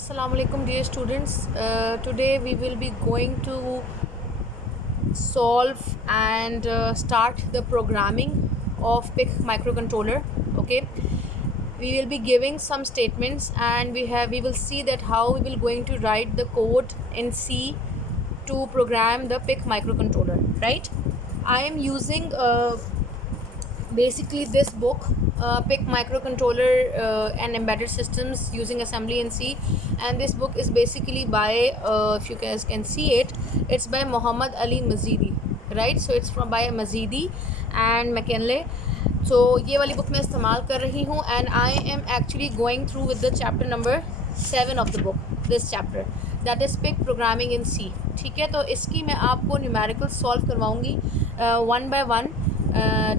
Assalamu alaikum dear students. Today we will be going to solve and start the programming of PIC microcontroller. Okay, we will be giving some statements and we will see that how we will going to write the code in C to program the PIC microcontroller, right? I am using basically this book, PIC microcontroller and embedded systems using assembly in C, and this book is basically by if you guys can see it, it's by Muhammad Ali Mazidi, right? So it's from by Mazidi and McKinley. So ये वाली book मैं इस्तेमाल कर रही हूँ and I am actually going through with the chapter number 7 of the book, this chapter that is PIC programming in C. ठीक है, तो इसकी मैं आपको न्यूमेरिकल सॉल्व करवाऊँगी one by one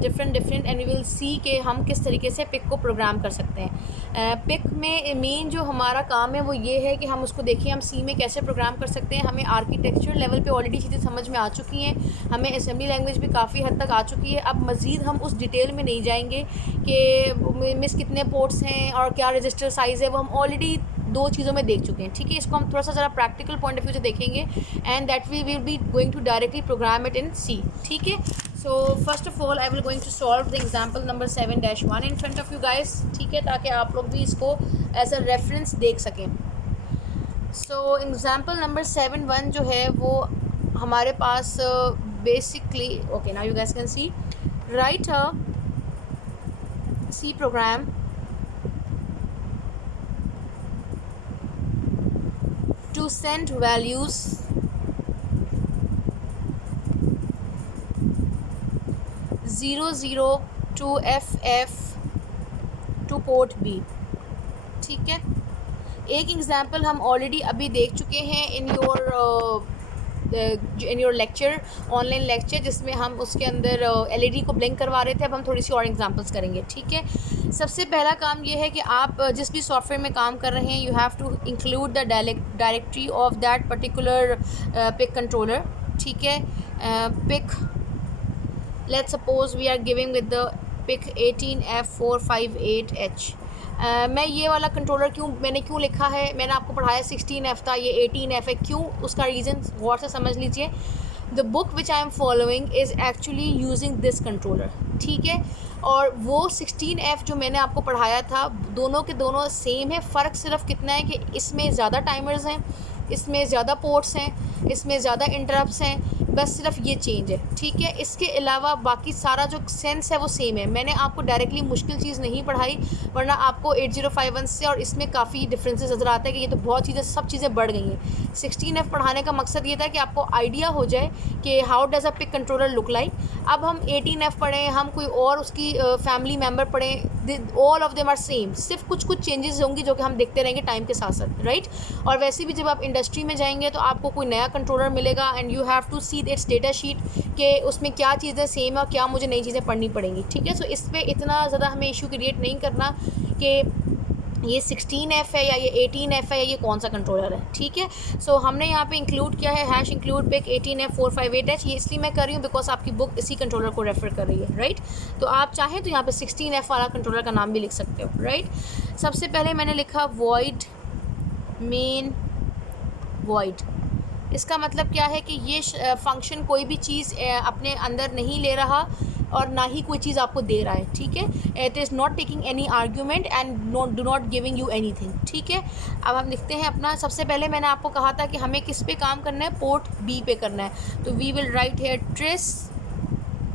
different and we will see कि हम किस तरीके से पिक को प्रोग्राम कर सकते हैं। पिक में मेन जो हमारा काम है वो ये है कि हम उसको देखिए हम सी में कैसे प्रोग्राम कर सकते हैं। हमें आर्किटेक्चर लेवल पे ऑलरेडी चीज़ें समझ में आ चुकी हैं, हमें असेंबली लैंग्वेज भी काफ़ी हद तक आ चुकी है। अब मज़ीद हम उस डिटेल में नहीं जाएंगे कि मिस कितने पोर्ट्स हैं और क्या रजिस्टर साइज़ है, वो हम ऑलरेडी दो चीज़ों में देख चुके हैं। ठीक है, इसको हम थोड़ा सा ज़रा प्रैक्टिकल पॉइंट ऑफ व्यू से देखेंगे and that we will be going to directly program it in C. ठीक है, so first of all I will going to solve the example number 7-1 in front of you guys. ठीक है, ताकि आप लोग भी इसको एज अ रेफरेंस देख सकें। सो एग्जांपल नंबर 7-1 जो है वो हमारे पास basically okay, now you guys can see write a C program to send values zero zero to FF to port B। ठीक है, एक एग्जांपल हम ऑलरेडी अभी देख चुके हैं in your lecture, online lecture, जिसमें हम उसके अंदर LED को ब्लिंक करवा रहे थे। अब हम थोड़ी सी और एग्जांपल्स करेंगे। ठीक है, सबसे पहला काम ये है कि आप जिस भी सॉफ्टवेयर में काम कर रहे हैं you have to include the directory of that particular PIC controller. ठीक है, PIC let's suppose we are giving with the PIC 18F458H। मैं ये वाला कंट्रोलर मैंने क्यों लिखा है, मैंने आपको पढ़ाया 16F था, ये 18F है। क्यों, उसका रीज़न गौर से समझ लीजिए। The book which I am following is actually using this controller. ठीक है, और वो 16F जो मैंने आपको पढ़ाया था दोनों के दोनों सेम है। फ़र्क सिर्फ कितना है कि इसमें ज़्यादा टाइमर्स हैं, इसमें ज़्यादा पोर्ट्स हैं, इसमें ज़्यादा इंटरप्ट्स हैं, बस सिर्फ ये चेंज है। ठीक है, इसके अलावा बाकी सारा जो सेंस है वो सेम है। मैंने आपको डायरेक्टली मुश्किल चीज़ नहीं पढ़ाई, वरना आपको 8051 से और इसमें काफ़ी डिफरेंसेस नज़र आता है कि ये तो बहुत सब चीज़ें बढ़ गई हैं। 16F पढ़ाने का मकसद ये था कि आपको आइडिया हो जाए कि how does a PIC controller look like. अब हम 18F पढ़ें, हम कोई और उसकी फैमिली मेम्बर पढ़ें, all of them are same, सिर्फ कुछ चेंजेस होंगी जो कि हम देखते रहेंगे टाइम के साथ साथ, राइट। और वैसे भी जब आप इंडस्ट्री में जाएंगे तो आपको कोई नया कंट्रोलर मिलेगा and you have to see its data sheet कि उसमें क्या चीज़ें सेम है और क्या मुझे नई चीज़ें पढ़नी पड़ेंगी। ठीक है, सो इस पर इतना ज़्यादा हमें इशू क्रिएट नहीं करना कि ये 16F है या ये 18F है या ये कौन सा कंट्रोलर है। ठीक है, सो हमने यहाँ पे इंक्लूड किया है हैश इंक्लूड पिक 18F458H। ये इसलिए मैं कर रही हूँ बिकॉज आपकी बुक इसी कंट्रोलर को रेफर कर रही है, राइट। तो आप चाहें तो यहाँ पे 16F वाला कंट्रोलर का नाम भी लिख सकते हो, राइट। सबसे पहले मैंने लिखा वॉइड मेन वॉइड। इसका मतलब क्या है कि ये फंक्शन कोई भी चीज़ अपने अंदर नहीं ले रहा और ना ही कोई चीज़ आपको दे रहा है। ठीक है, it is not taking any argument and do not giving you anything. ठीक है, अब हम लिखते हैं अपना। सबसे पहले मैंने आपको कहा था कि हमें किस पे काम करना है, पोर्ट बी पे करना है। तो we will write here TRIS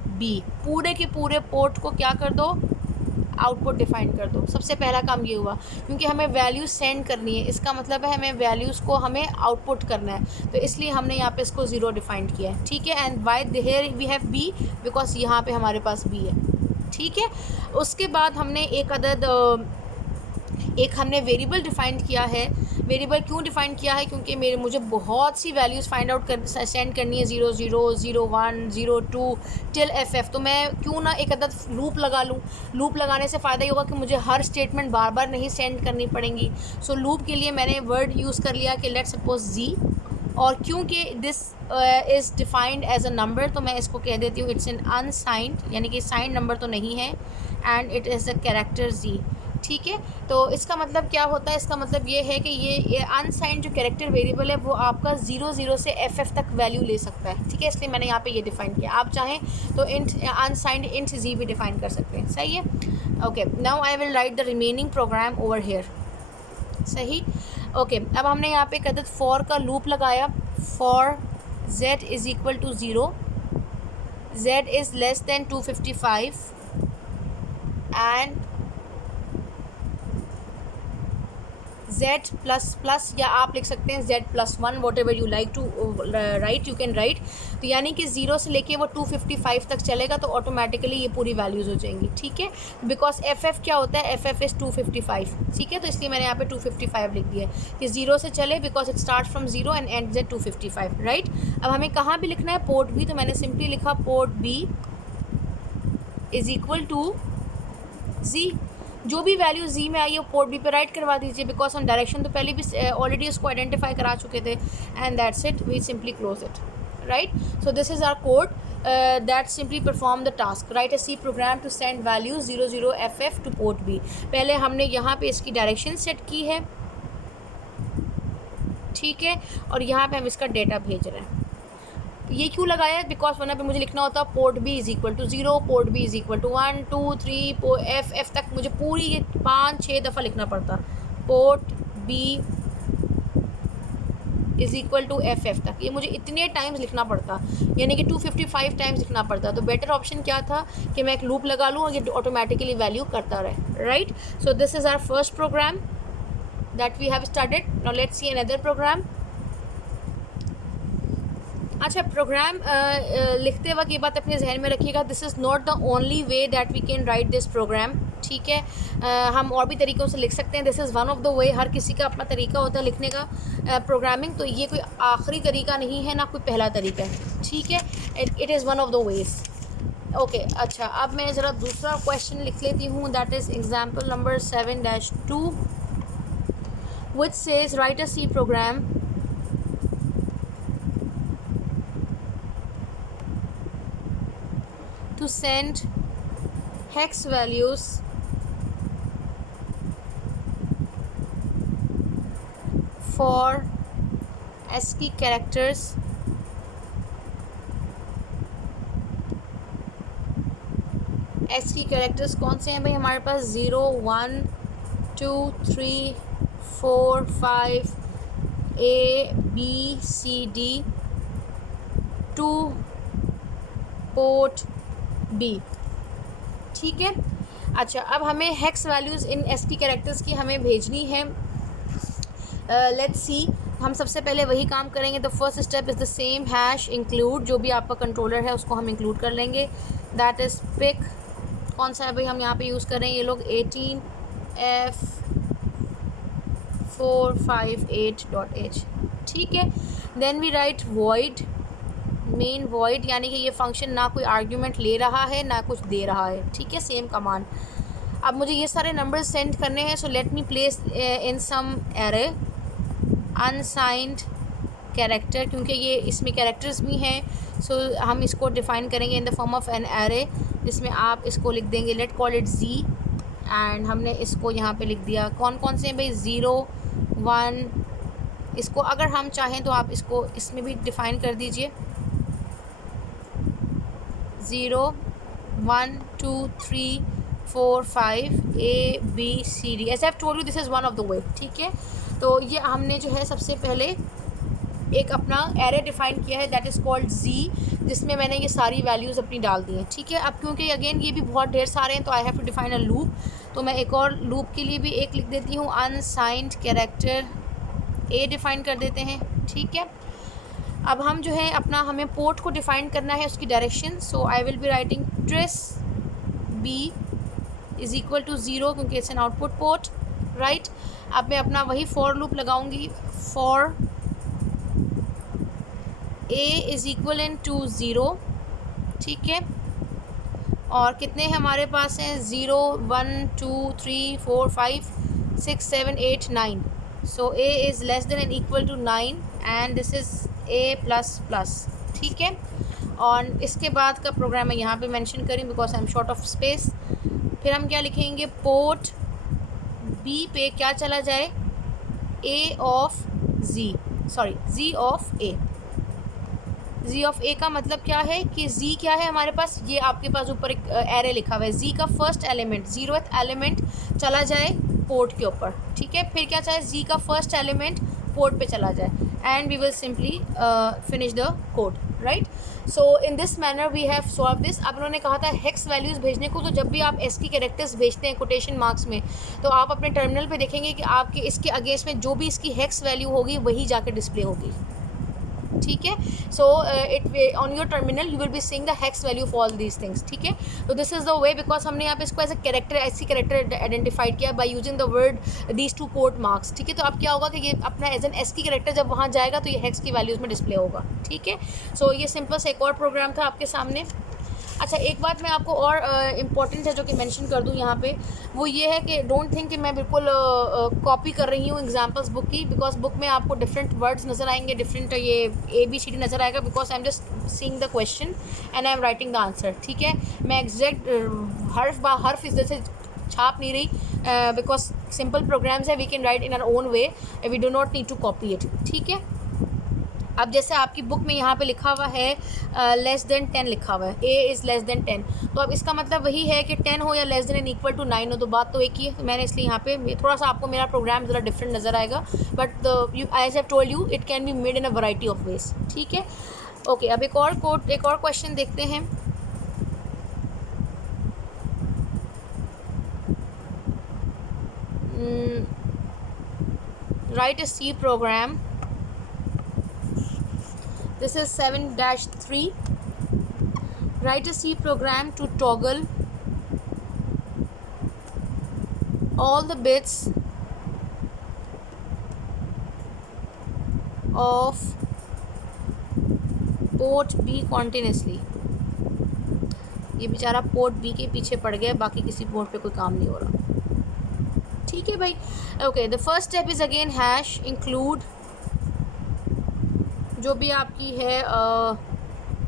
B, पूरे के पूरे पोर्ट को क्या कर दो, आउटपुट डिफाइन कर दो। सबसे पहला काम ये हुआ, क्योंकि हमें वैल्यूज़ सेंड करनी है, इसका मतलब है हमें वैल्यूज़ को हमें आउटपुट करना है, तो इसलिए हमने यहाँ पे इसको 0 डिफाइंड किया है। ठीक है, and why there we have B because यहाँ पे हमारे पास बी है। ठीक है, उसके बाद हमने एक हमने वेरिएबल डिफाइन किया है। वेरिएबल क्यों डिफाइन किया है, क्योंकि मुझे बहुत सी वैल्यूज़ फाइंड आउट सेंड करनी है, 0 0 0 1 0 2 टिल FF। तो मैं क्यों ना एक अदद लूप लगा लूँ। लूप लगाने से फ़ायदा ये होगा कि मुझे हर स्टेटमेंट बार बार नहीं सेंड करनी पड़ेंगी। सो लूप के लिए मैंने वर्ड यूज़ कर लिया कि लेट्स सपोज Z, और क्योंकि this is defined as a number तो मैं इसको कह देती हूँ इट्स एन अनसाइंड, यानी कि साइंड नंबर तो नहीं है, and it is a character Z। ठीक है। तो इसका मतलब क्या होता है, इसका मतलब ये है कि ये अनसाइंड जो कैरेक्टर वेरिएबल है वो आपका 0 से FF तक वैल्यू ले सकता है, ठीक है। इसलिए मैंने यहाँ पे ये डिफ़ाइन किया। आप चाहें तो इंट अनसाइंड इंट जी भी डिफ़ाइन कर सकते हैं, सही है। Okay, now I will write the remaining program over here, सही। ओके, अब हमने यहाँ पे कदर फॉर का लूप लगाया। For z is equal to 0, z is less than 255 and z plus plus, या आप लिख सकते हैं z+1, whatever you like to write, you can write. तो यानी कि 0 से लेके वो 255 तक चलेगा तो ऑटोमेटिकली ये पूरी वैल्यूज़ हो जाएंगी, ठीक है। बिकॉज FF क्या होता है, FF इज़ 255, ठीक है। तो इसलिए मैंने यहाँ पे 255 लिख दिया है कि 0 से चले, because it start from 0 and ends at 255, right. अब हमें कहाँ भी लिखना है, पोर्ट B, तो मैंने सिंपली लिखा port B is equal to Z। जो भी वैल्यू Z में आई है वो पोर्ट B पे राइट करवा दीजिए, बिकॉज हम डायरेक्शन तो पहले भी ऑलरेडी उसको आइडेंटिफाई करा चुके थे। And that's it, we simply close it, right. So this is our code that simply perform the task, write a C program to send value 00 FF to port B। पहले हमने यहाँ पे इसकी direction set की है, ठीक है, और यहाँ पे हम इसका डेटा भेज रहे हैं। ये क्यों लगाया है, बिकॉज वरना पे मुझे लिखना होता port B is equal to 0, port B is equal to 1 2 3 FF तक मुझे पूरी ये 5-6 दफ़ा लिखना पड़ता। Port B is equal to FF तक ये मुझे इतने टाइम्स लिखना पड़ता, यानी कि 255 टाइम्स लिखना पड़ता। तो बेटर ऑप्शन क्या था कि मैं एक लूप लगा लूँ और ये ऑटोमेटिकली वैल्यू करता रहे, right. So this is our first program that we have started. Now let's see another program. अच्छा, प्रोग्राम लिखते वक्त ये बात अपने जहन में रखिएगा, this is not the only way that we can write this program, ठीक है। हम और भी तरीक़ों से लिख सकते हैं, this is one of the way. हर किसी का अपना तरीका होता है लिखने का प्रोग्रामिंग, तो ये कोई आखिरी तरीका नहीं है, ना कोई पहला तरीका है, ठीक है। It is one of the ways. Okay, अच्छा, अब मैं ज़रा दूसरा क्वेश्चन लिख लेती हूँ, that is example number 7-2 which says write a C program to send hex values for ASCII characters ASCII characters कौन से हैं भाई हमारे पास, 0 1 2 3 4 5 A B C D to port B, ठीक है। अच्छा, अब हमें हेक्स वैल्यूज़ इन ASCII कैरेक्टर्स की हमें भेजनी है। लेट्स सी, हम सबसे पहले वही काम करेंगे। The first step is the same, hash include, जो भी आपका कंट्रोलर है उसको हम इंक्लूड कर लेंगे। दैट इज़ पिक, कौन सा है भाई हम यहाँ पे यूज़ कर रहे हैं, ये लोग 18F458.h, ठीक है। Then we write void, main void, यानी कि ये फंक्शन ना कोई आर्ग्यूमेंट ले रहा है ना कुछ दे रहा है, ठीक है, सेम कमांड। अब मुझे ये सारे नंबर्स सेंड करने हैं, so let me place in some array unsigned character, क्योंकि ये इसमें कैरेक्टर्स भी हैं, सो हम इसको डिफ़ाइन करेंगे in the form of an array, जिसमें आप इसको लिख देंगे, let call it Z, and हमने इसको यहाँ पे लिख दिया। कौन कौन से हैं भाई, 0 1, इसको अगर हम चाहें तो आप इसको इसमें भी डिफ़ाइन कर दीजिए, 0 1 2 3 4 5 A B C D, as I have told you this is one of the way, ठीक है। तो ये हमने जो है सबसे पहले एक अपना एरे डिफ़ाइन किया है, दैट इज़ कॉल्ड Z, जिसमें मैंने ये सारी वैल्यूज़ अपनी डाल दी हैं, ठीक है। अब क्योंकि अगेन ये भी बहुत ढेर सारे हैं तो I have to define a loop, तो मैं एक और लूप के लिए भी एक लिख देती हूँ, अनसाइंड कैरेक्टर A डिफ़ाइन कर देते हैं, ठीक है। अब हम जो है अपना, हमें पोर्ट को डिफ़ाइन करना है, उसकी direction, so I will be writing TRIS B is equal to 0, क्योंकि it's an output port, right. अब मैं अपना वही फॉर लूप लगाऊंगी, for A is equal in to 0, ठीक है। और कितने हमारे पास हैं, 0 1 2 3 4 5 6 7 8 9, so A is less than and equal to 9 and this is A++, ठीक है। और इसके बाद का प्रोग्राम मैं यहाँ पे मेंशन करूँ because I am short of space. फिर हम क्या लिखेंगे, पोर्ट बी पे क्या चला जाए, A of G, sorry G of A. G of A का मतलब क्या है कि जी क्या है हमारे पास, ये आपके पास ऊपर एक एरे लिखा हुआ है, जी का फर्स्ट एलिमेंट 0th एलिमेंट चला जाए पोर्ट के ऊपर, ठीक है। फिर क्या चाहे, जी का फर्स्ट एलिमेंट पोर्ट पे चला जाए, and we will simply finish the code, right. So in this manner we have solve this. अब उन्होंने कहा था हेक्स वैल्यूज़ भेजने को, तो जब भी आप एस्की कैरेक्टर्स भेजते हैं कोटेशन मार्क्स में, तो आप अपने टर्मिनल पे देखेंगे कि आपके इसके अगेंस्ट में जो भी इसकी हेक्स वैल्यू होगी वही जाके डिस्प्ले होगी, ठीक है। So it on your terminal you will be seeing the hex value for all these things, ठीक है। तो this is the way, because हमने यहाँ पे इसको एज अ कैरेक्टर, ऐसी कैरेक्टर आइडेंटिफाइड किया by using the word these two code marks, ठीक है। तो अब क्या होगा कि ये अपना एज एन एस्की कैरेक्टर जब वहाँ जाएगा तो ये हेक्स की वैल्यूज़ में डिस्प्ले होगा, ठीक है। सो ये सिंपल से एक और प्रोग्राम था आपके सामने। अच्छा, एक बात मैं आपको और इम्पॉर्टेंट है जो कि मेंशन कर दूं यहाँ पे, वो ये है कि डोंट थिंक कि मैं बिल्कुल कॉपी कर रही हूँ एग्जांपल्स बुक की, बिकॉज बुक में आपको डिफरेंट वर्ड्स नज़र आएंगे, डिफरेंट ये ABCD नज़र आएगा, because I am just seeing the question and I am writing the answer, ठीक है। मैं एग्जैक्ट हर्फ बा हर्फ इस तरह से छाप नहीं रही, बिकॉज सिंपल प्रोग्राम्स है, we can write in our own way, we do not need to copy it, ठीक है। अब जैसे आपकी बुक में यहाँ पे लिखा हुआ है लेस देन 10 लिखा हुआ है, ए इज़ लेस देन 10, तो अब इसका मतलब वही है कि 10 हो या less than and equal to 9 हो, तो बात तो एक ही है। तो मैंने इसलिए यहाँ पे थोड़ा सा आपको मेरा प्रोग्राम ज़रा डिफरेंट नज़र आएगा, but I have told you it can be made in a variety of ways, ठीक है। ओके, अब एक और क्वेश्चन देखते हैं। Write a C program, this is 7-3. Write a C program to toggle all the bits of port B continuously. ये बेचारा port B के पीछे पड़ गया, बाकी किसी पोर्ट पे कोई काम नहीं हो रहा, ठीक है भाई। Okay, the first step is again hash include जो भी आपकी है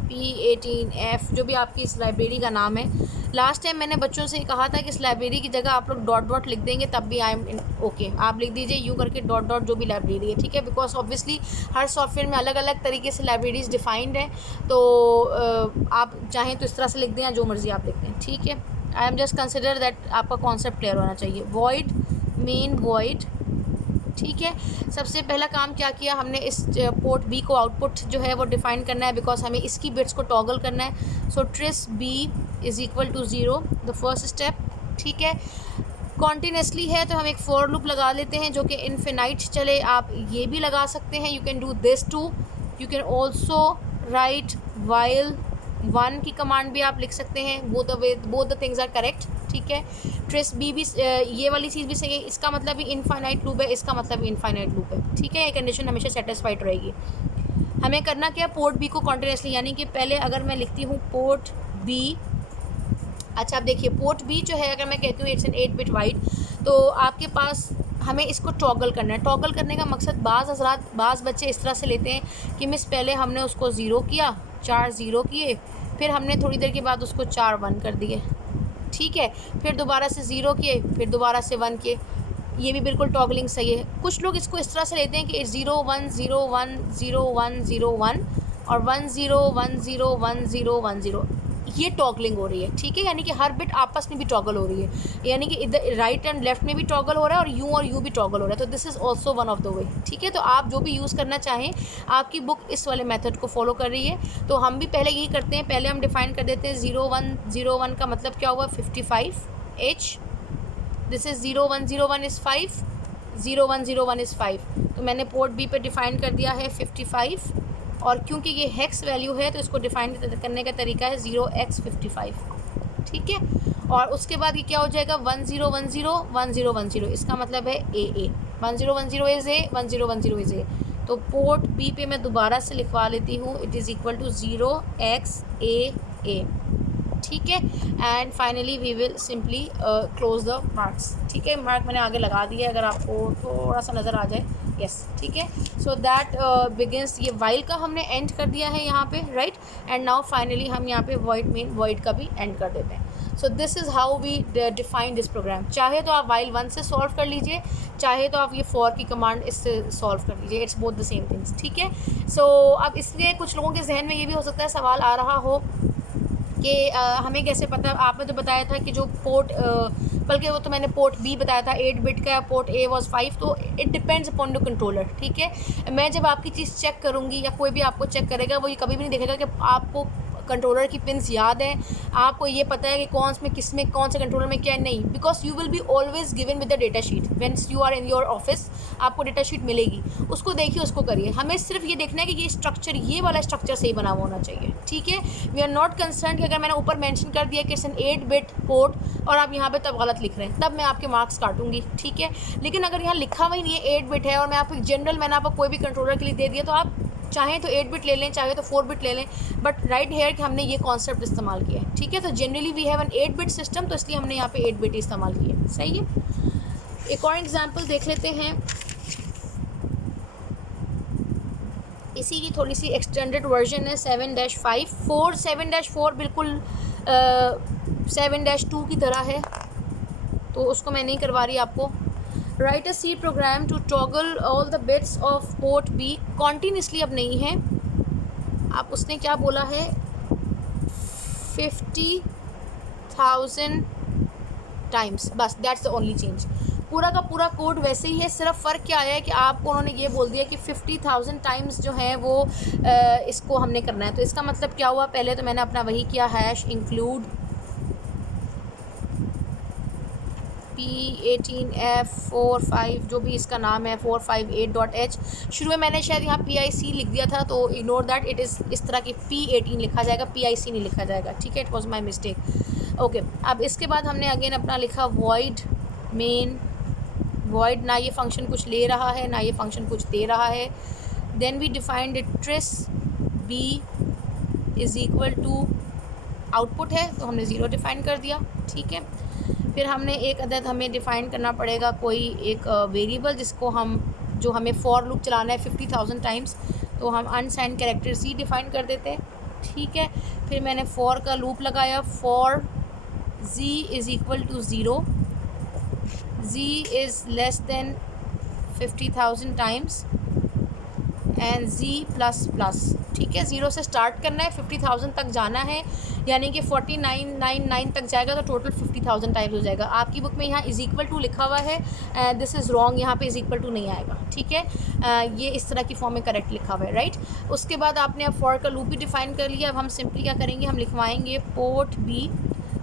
P18F, जो भी आपकी इस लाइब्रेरी का नाम है। लास्ट टाइम मैंने बच्चों से कहा था कि इस लाइब्रेरी की जगह आप लोग डॉट डॉट लिख देंगे, तब भी आई एम ओके, आप लिख दीजिए यूँ करके डॉट डॉट जो भी लाइब्रेरी है, ठीक है। बिकॉज ऑब्वियसली हर सॉफ्टवेयर में अलग अलग तरीके से लाइब्रेरीज डिफाइंड हैं, तो आप चाहें तो इस तरह से लिख दें या जो मर्ज़ी आप लिख दें, ठीक है। I am just consider that आपका कॉन्सेप्ट क्लियर होना चाहिए। वॉइड मेन वॉइड, ठीक है। सबसे पहला काम क्या किया हमने, इस पोर्ट बी को आउटपुट जो है वो डिफ़ाइन करना है, बिकॉज हमें इसकी बिट्स को टॉगल करना है। So TRIS B is equal to 0, the first step, ठीक है। कॉन्टीन्यूसली है तो हम एक फॉर लूप लगा लेते हैं जो कि इनफिनाइट चले, आप ये भी लगा सकते हैं, you can do this too. You can also write while 1 की कमांड भी आप लिख सकते हैं, both the things are correct, ठीक है। ट्रेस बी भी ये वाली चीज़ भी सही है, इसका मतलब भी इनफाइनाइट लूप है, इसका मतलब भी इनफाइनाइट लूप है, ठीक है। ये कंडीशन हमेशा सेटिस्फाइड रहेगी। हमें करना क्या, पोर्ट बी को कॉन्टीन्यूसली, यानी कि पहले अगर मैं लिखती हूँ पोर्ट बी, अच्छा अब देखिए पोर्ट बी जो है, अगर मैं कहती हूँ इट्स एन 8-bit वाइड, तो आपके पास हमें इसको टॉगल करना है। टॉगल करने का मकसद, बाज़ बच्चे इस तरह से लेते हैं कि मिस पहले हमने उसको 0 किया, 4 0 किए, फिर हमने थोड़ी देर के बाद उसको 4 1 कर दिए, ठीक है। फिर दोबारा से 0 किए, फिर दोबारा से 1 किए, ये भी बिल्कुल टॉगलिंग सही है। कुछ लोग इसको इस तरह से लेते हैं कि 0 1 0 1 0 1 0 1 और 1 0 1 0 1 0 1 0, ये टॉगलिंग हो रही है, ठीक है। यानी कि हर बिट आपस में भी टॉगल हो रही है, यानी कि इधर राइट एंड लेफ्ट में भी टॉगल हो रहा है और यू भी टॉगल हो रहा है, तो this is also one of the way, ठीक है। तो आप जो भी यूज़ करना चाहें, आपकी बुक इस वाले मेथड को फॉलो कर रही है, तो हम भी पहले यही करते हैं। पहले हम डिफाइन कर देते हैं 0 1 0 1 का मतलब क्या हुआ, 55H, this is 0 1 0 1 is 5, 0 1 0 1 is 5, तो मैंने पोर्ट बी पे डिफ़ाइन कर दिया है 55, और क्योंकि ये हेक्स वैल्यू है तो इसको डिफ़ाइन करने का तरीका है 0x55, ठीक है। और उसके बाद ये क्या हो जाएगा, 1 0 1 0 1 0 1 0, इसका मतलब है AA, 1 0 1 0 is A, 1 0 1 0 is A। तो पोर्ट बी पे मैं दोबारा से लिखवा लेती हूँ, it is equal to 0xAA, ठीक है। And finally we will simply close the marks, ठीक है। मार्क मैंने आगे लगा दिया है, अगर आपको थोड़ा सा नज़र आ जाए, यस, ठीक है। सो दैट बिगिंस, ये वाइल का हमने एंड कर दिया है यहाँ पे, राइट। एंड नाउ फाइनली हम यहाँ पे वॉइड मेन वॉइड का भी एंड कर देते हैं। So this is how we define this program. चाहे तो आप while 1 से सॉल्व कर लीजिए, चाहे तो आप ये for की कमांड इससे सॉल्व कर लीजिए, it's both the same things, ठीक है। सो अब इसलिए कुछ लोगों के जहन में ये भी हो सकता है सवाल आ रहा हो कि हमें कैसे पता, आपने तो बताया था कि जो पोर्ट, बल्कि वो तो मैंने पोर्ट बी बताया था 8 बिट का, पोर्ट ए वाज 5, तो it depends upon the controller, ठीक है। मैं जब आपकी चीज़ चेक करूँगी या कोई भी आपको चेक करेगा, वो ये कभी भी नहीं देखेगा कि आपको कंट्रोलर की पिन्स याद हैं, आपको ये पता है कि कौन में किस में कौन से कंट्रोलर में क्या है, नहीं, because you will be always given with the data sheet when you are in your office. आपको डेटा शीट मिलेगी, उसको देखिए, उसको करिए। हमें सिर्फ ये देखना है कि ये स्ट्रक्चर, ये वाला स्ट्रक्चर सही बना हुआ होना चाहिए, ठीक है। वी आर नॉट कंसर्न कि अगर मैंने ऊपर मेंशन कर दिया कि इट्स एन 8 बिट पोर्ट और आप यहाँ पे तब गलत लिख रहे हैं, तब मैं आपके मार्क्स काटूंगी, ठीक है। लेकिन अगर यहाँ लिखा हुआ ही नहीं है 8 बिट है और मैं आपको जनरल, मैंने आपको कोई भी कंट्रोलर के लिए दे दिया, तो आप चाहें तो 8 बिट ले लें, चाहे तो 4 बिट ले लें, बट राइट हेयर कि हमने ये कॉन्सेप्ट इस्तेमाल किया है, ठीक है। तो generally we have an 8 bit system, तो इसलिए हमने यहाँ पे 8 बिट इस्तेमाल किया है, सही है। एक और एग्जांपल देख लेते हैं, इसी की थोड़ी सी एक्सटेंडेड वर्जन है 7-5 7-4 बिल्कुल 7-2 की तरह है, तो उसको मैं नहीं करवा रही आपको। Write a C program to toggle all the bits of port B continuously, अब नहीं है, आप उसने क्या बोला है 50,000 टाइम्स, बस दैट्स द ओनली चेंज। पूरा का पूरा कोड वैसे ही है, सिर्फ फ़र्क क्या आया है कि आपको उन्होंने ये बोल दिया कि 50,000 टाइम्स जो है वो इसको हमने करना है। तो इसका मतलब क्या हुआ, पहले तो मैंने अपना वही किया, हैश इंक्लूड P18F45 जो भी इसका नाम है 458.h। शुरू में मैंने शायद यहाँ PIC लिख दिया था, तो इग्नोर दैट, इट इज़ इस तरह की P18 लिखा जाएगा, PIC नहीं लिखा जाएगा, ठीक है। It was my mistake, okay. अब इसके बाद हमने अगेन अपना लिखा वॉइड मेन, वॉइड ना ये फंक्शन कुछ ले रहा है ना ये फंक्शन कुछ दे रहा है। Then we defined it tris b is equal to output है, तो हमने 0 डिफाइन कर दिया, ठीक है। फिर हमने एक अदद हमें डिफ़ाइन करना पड़ेगा, कोई एक वेरिएबल जिसको हम, जो हमें फॉर लूप चलाना है 50,000 टाइम्स, तो हम अनसाइन कैरेक्टर c डिफ़ाइन कर देते हैं, ठीक है। फिर मैंने फॉर का लूप लगाया, for z is equal to 0, z is less than 50,000 times and z plus plus, ठीक है। 0 से स्टार्ट करना है, 50,000 तक जाना है, यानी कि 4999 तक जाएगा, तो टोटल 50,000 टाइम्स हो जाएगा। आपकी बुक में यहाँ इज़ इक्वल टू लिखा हुआ है, दिस इज़ रॉन्ग, यहाँ पे इज़ इक्वल टू नहीं आएगा, ठीक है। ये इस तरह की फॉर्म में करेक्ट लिखा हुआ है, राइट। उसके बाद आपने अब फॉर का लूप भी डिफ़ाइन कर लिया। अब हम सिंपली क्या करेंगे, हम लिखवाएंगे पोर्ट बी।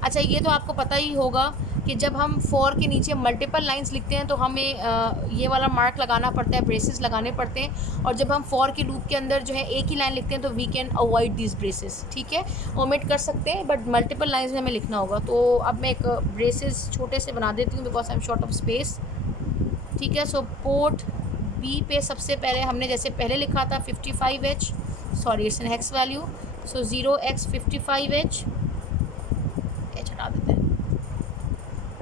अच्छा, ये तो आपको पता ही होगा कि जब हम फॉर के नीचे मल्टीपल लाइंस लिखते हैं तो हमें ये वाला मार्क लगाना पड़ता है, ब्रेसेस लगाने पड़ते हैं, और जब हम फॉर के लूप के अंदर जो है एक ही लाइन लिखते हैं तो we can avoid this braces, ठीक है। ओमिट कर सकते हैं, बट मल्टीपल लाइंस में हमें लिखना होगा। तो अब मैं एक ब्रेसेस छोटे से बना देती हूँ because I am short of space, ठीक है। सो पोर्ट बी पे सबसे पहले हमने जैसे पहले लिखा था 55H, sorry it's an hex value, so 0x55H हटा देते हैं,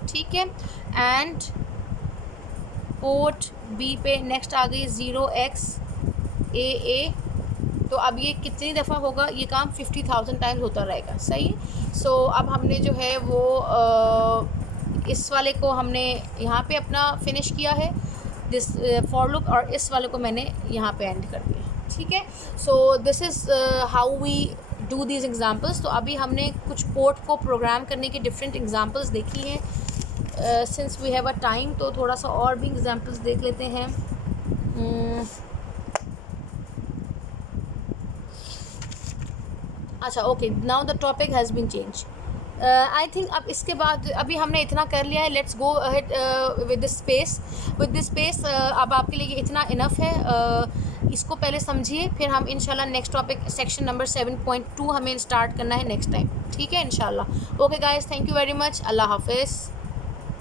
ठीक है। एंड पोर्ट बी पे नेक्स्ट आ गई 0xAA, तो अब ये कितनी दफ़ा होगा ये काम, 50,000 टाइम्स होता रहेगा, सही। सो अब हमने जो है वो इस वाले को हमने यहाँ पे अपना फिनिश किया है, दिस फॉर लूप, और इस वाले को मैंने यहाँ पे एंड कर दिया, ठीक है। So this is how we do these examples. तो अभी हमने कुछ पोर्ट को प्रोग्राम करने की डिफरेंट एग्जाम्पल्स देखी हैं। Since we have a time, तो थोड़ा सा और भी एग्जाम्पल्स देख लेते हैं। अच्छा, okay, now the topic has been change. I think अब इसके बाद अभी हमने इतना कर लिया है, let's go ahead with this space. अब आपके लिए इतना इनफ है, इसको पहले समझिए, फिर हम इंशाल्लाह नेक्स्ट टॉपिक सेक्शन नंबर 7.2 हमें स्टार्ट करना है नेक्स्ट टाइम, ठीक है इंशाल्लाह। Okay guys, thank you very much, अल्लाह हाफिज़।